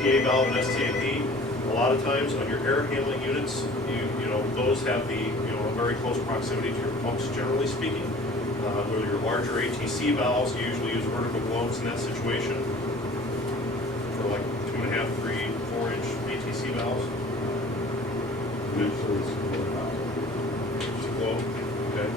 TA valve and STAP, a lot of times on your air handling units, you know, those have the, you know, a very close proximity to your pumps, generally speaking. With your larger ATC valves, you usually use vertical globes in that situation for like 2.5, 3, 4-inch ATC valves. It's a globe, okay.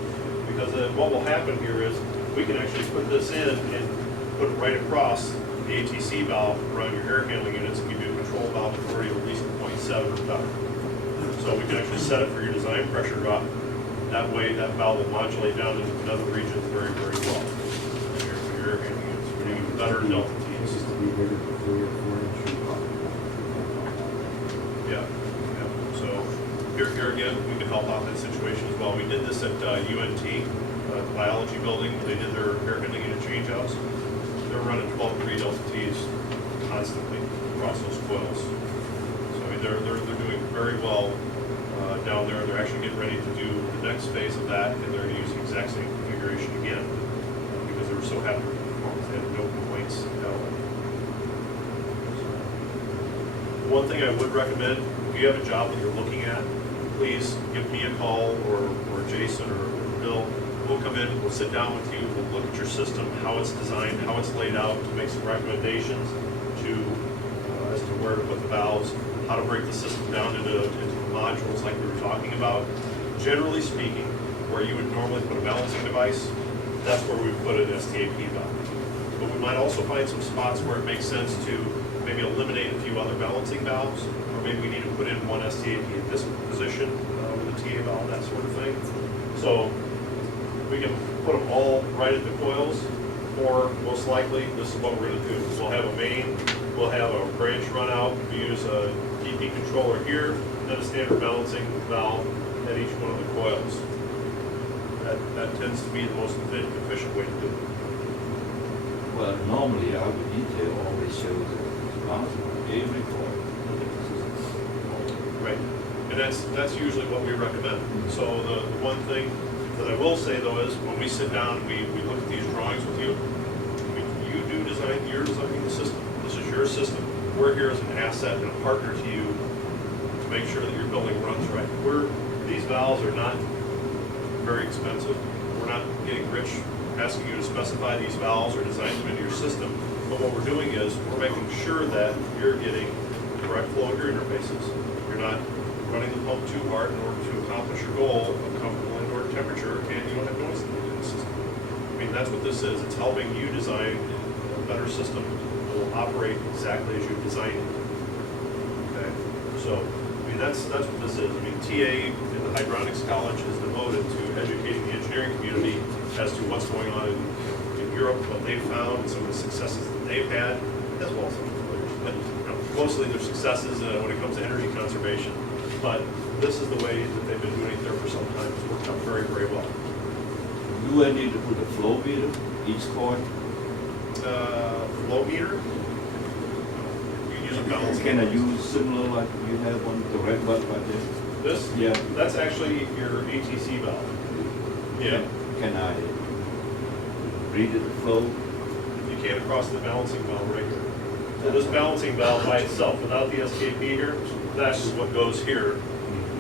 Because what will happen here is we can actually put this in and put it right across the ATC valve around your air handling units and give you a control valve authority of at least 0.7 or better. So we can actually set it for your design pressure drop. That way, that valve will modulate down into another region very, very well. For your air handling units, we're doing better delta T's. Yeah, yeah. So here again, we can help out that situation as well. We did this at UNT, the biology building, when they did their air handling unit changeouts. They're running 12 degree delta T's constantly across those coils. So I mean, they're doing very well down there. They're actually getting ready to do the next phase of that, and they're going to use the exact same configuration again because they were so happy with the performance. They had no complaints at all. One thing I would recommend, if you have a job that you're looking at, please give me a call or Jason or Bill. We'll come in, we'll sit down with you, we'll look at your system, how it's designed, how it's laid out, to make some recommendations as to where to put the valves, how to break the system down into the modules like we were talking about. Generally speaking, where you would normally put a balancing device, that's where we put an STAP valve. But we might also find some spots where it makes sense to maybe eliminate a few other balancing valves, or maybe we need to put in one STAP in this position with a TA valve, that sort of thing. So we can put them all right at the coils, or most likely, this is what we're going to do. We'll have a main, we'll have a branch run out, we use a DP controller here, then a standard balancing valve at each one of the coils. That tends to be the most efficient way to do it. Well, normally our detail always shows that it's balancing every coil. Right, and that's usually what we recommend. So the one thing that I will say though is when we sit down and we look at these drawings with you, you're designing the system. This is your system. We're here as an asset and a partner to you to make sure that your building runs right. These valves are not very expensive. We're not getting rich asking you to specify these valves or design them into your system. But what we're doing is we're making sure that you're getting the correct flow of your interfaces. You're not running the pump too hard in order to accomplish your goal of comfortable indoor temperature, and you don't have noise in the system. I mean, that's what this is. It's helping you design a better system that will operate exactly as you've designed it. Okay? So, I mean, that's what this is. I mean, TA in the Hydronics College is devoted to educating the engineering community as to what's going on in Europe, what they've found, and some of the successes that they've had, as well as some of the failures. But you know, mostly their successes when it comes to energy conservation. But this is the way that they've been doing it there for some time. It's worked out very, very well. You will need to put a flow meter each coil. Flow meter? You use a balance. Can I use similar like you have on the red button right there? This? Yeah. That's actually your ATC valve. Yeah. Can I read the flow? You can across the balancing valve right here. So this balancing valve by itself, without the SKP here, that's what goes here.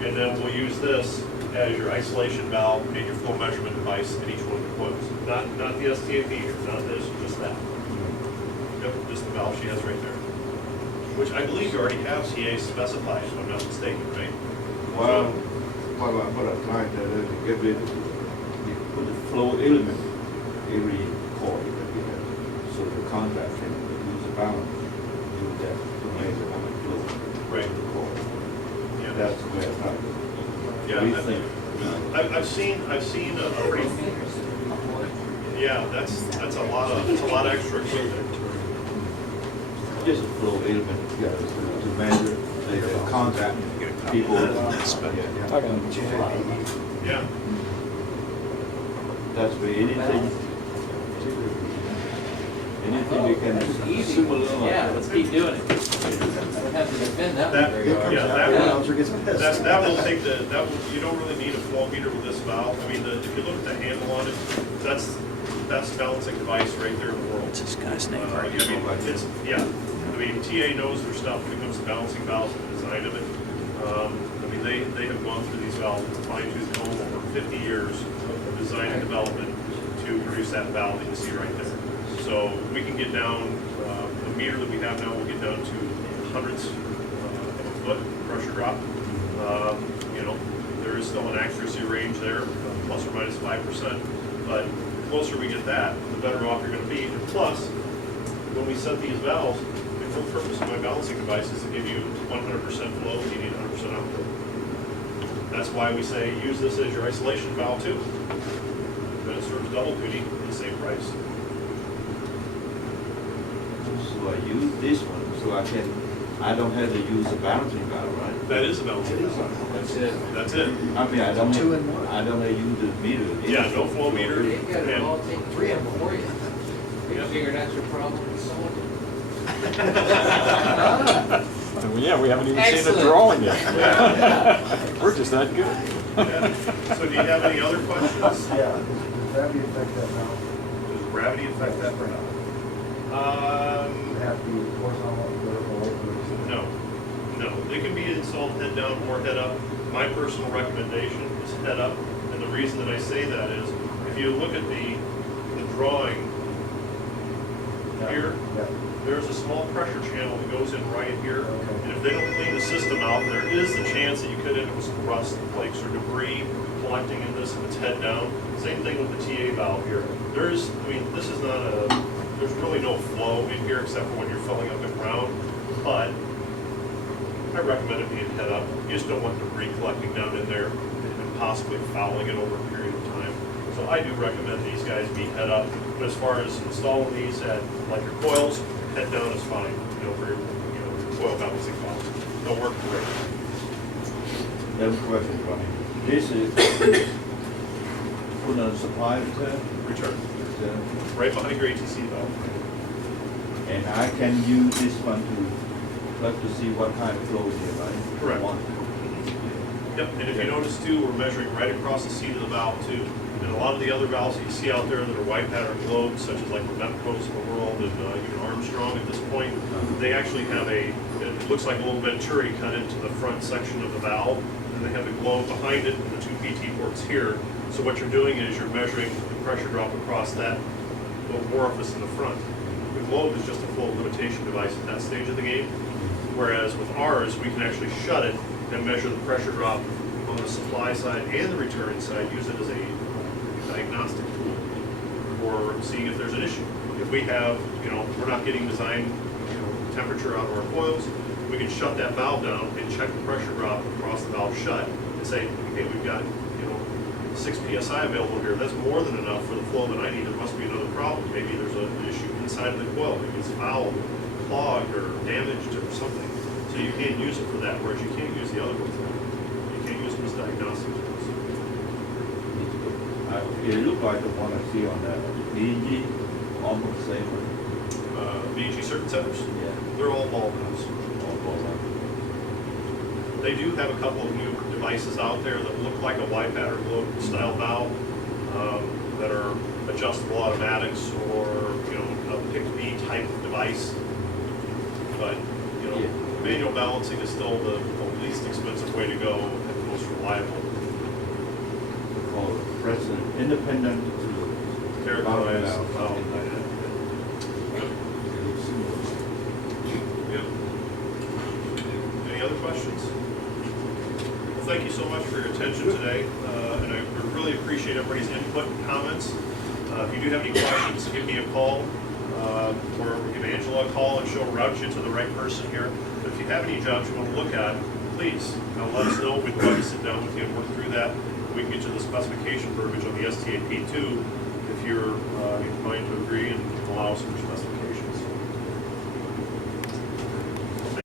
And then we'll use this as your isolation valve and your flow measurement device at each one of the coils. Not the STAP here, not this, just that. Yep, just the valve she has right there. Which I believe you already have TA specified, if I'm not mistaken, right? Well, what I'm trying to do is get rid of the flow element every coil that we have. So the contract can use a balance, use that to measure how much flow Right. the coil. Yeah. That's the way I try to. Yeah, I've seen a pretty. Yeah, that's a lot of extra equipment. Just a flow element, yeah, to measure the contact people. Yeah. That's where anything we can similar. Yeah, let's keep doing it. Don't have to defend that one very hard. That will take you don't really need a flow meter with this valve. I mean, if you look at the handle on it, that's the balancing device right there in the world. What's this guy's name? I mean, I mean, TA knows their stuff when it comes to balancing valves and the design of it. I mean, they have gone through these valves with a fine-tooth comb over 50 years of design and development to produce that valve that you see right there. So we can get down, the meter that we have now will get down to hundredths of a foot pressure drop. You know, there is still an accuracy range there, plus or minus 5%, but the closer we get that, the better off you're going to be. And plus, when we set these valves, the whole purpose of my balancing device is to give you 100% flow, you need 100% output. That's why we say use this as your isolation valve too. Then it serves double duty at the same price. So I use this one, so I don't have to use a balancing valve, right? That is a balancing valve. That's it. That's it. I mean, I don't Two in one. have to use the meter. Yeah, no flow meter. They got it all taken Three care of of them. for you. You Yeah. figured that's your problem with someone? Yeah, we haven't even seen Excellent. a drawing yet. We're just that good. Yeah. So do you have any other questions? Yeah, does gravity affect that now? Does gravity affect that for now? Does it have to be horizontal, vertical, No, no. They can be installed head down or head up. My personal recommendation is head up. And the reason that I say that is, if you look at the drawing here, Yeah. there's a small pressure channel that goes in right here. Okay. And if they don't clean the system out, there is the chance that you could end up with some rust, flakes, or debris collecting in this if it's head down. Same thing with the TA valve here. There's, I mean, this is not there's really no flow in here except for when you're filling up the ground. But I recommend it being head up. You just don't want debris collecting down in there and possibly fouling it over a period of time. So I do recommend these guys be head up. But as far as installing these at like your coils, head down is fine. You know, for your coil balancing valves, they'll work great. That's a question, Ronnie. This is put on supply return, Return right behind your ATC valve. and I can use this one to look to see what kind of flow is here, right? Correct. One. Yep, and if you notice too, we're measuring right across the seat of the valve too. And a lot of the other valves that you see out there that are white pattern globes, such as like the Metcos of the world and even Armstrong at this point, they actually have it looks like a little venturi cut into the front section of the valve, and they have the globe behind it and the two PT ports here. So what you're doing is you're measuring the pressure drop across that little orifice in the front. The globe is just a full limitation device at that stage of the game, whereas with ours, we can actually shut it and measure the pressure drop on the supply side and the return side, use it as a diagnostic tool for seeing if there's an issue. If we have, we're not getting design, temperature out of our coils, we can shut that valve down and check the pressure drop across the valve shut and say, okay, we've got, 6 PSI available here. That's more than enough for the flow that I need. There must be another problem. Maybe there's an issue inside of the coil. Maybe it's fouled, clogged, or damaged or something. So you can't use it for that, whereas you can't use the other ones. You can't use them as diagnostic tools. It looked like the one I see on the EEG, almost the same one. VG certain centers, Yeah. they're all ball valves. They do have a couple of new devices out there that look like a wide pattern globe style valve that are adjustable automatics or a pick-me type device. But Yeah. manual balancing is still the least expensive way to go and the most reliable. Called present independent to Characterize valve. valve dynamic. Yep. Any other questions? Well, thank you so much for your attention today, and I really appreciate everybody's input and comments. If you do have any questions, give me a call, or give Angela a call, and she'll route you to the right person here. But if you have any jobs you want to look at, please let us know. We'd love to sit down with you and work through that. We can get you the specification verbiage on the STAP2 if you're inclined to agree and allow some specifications.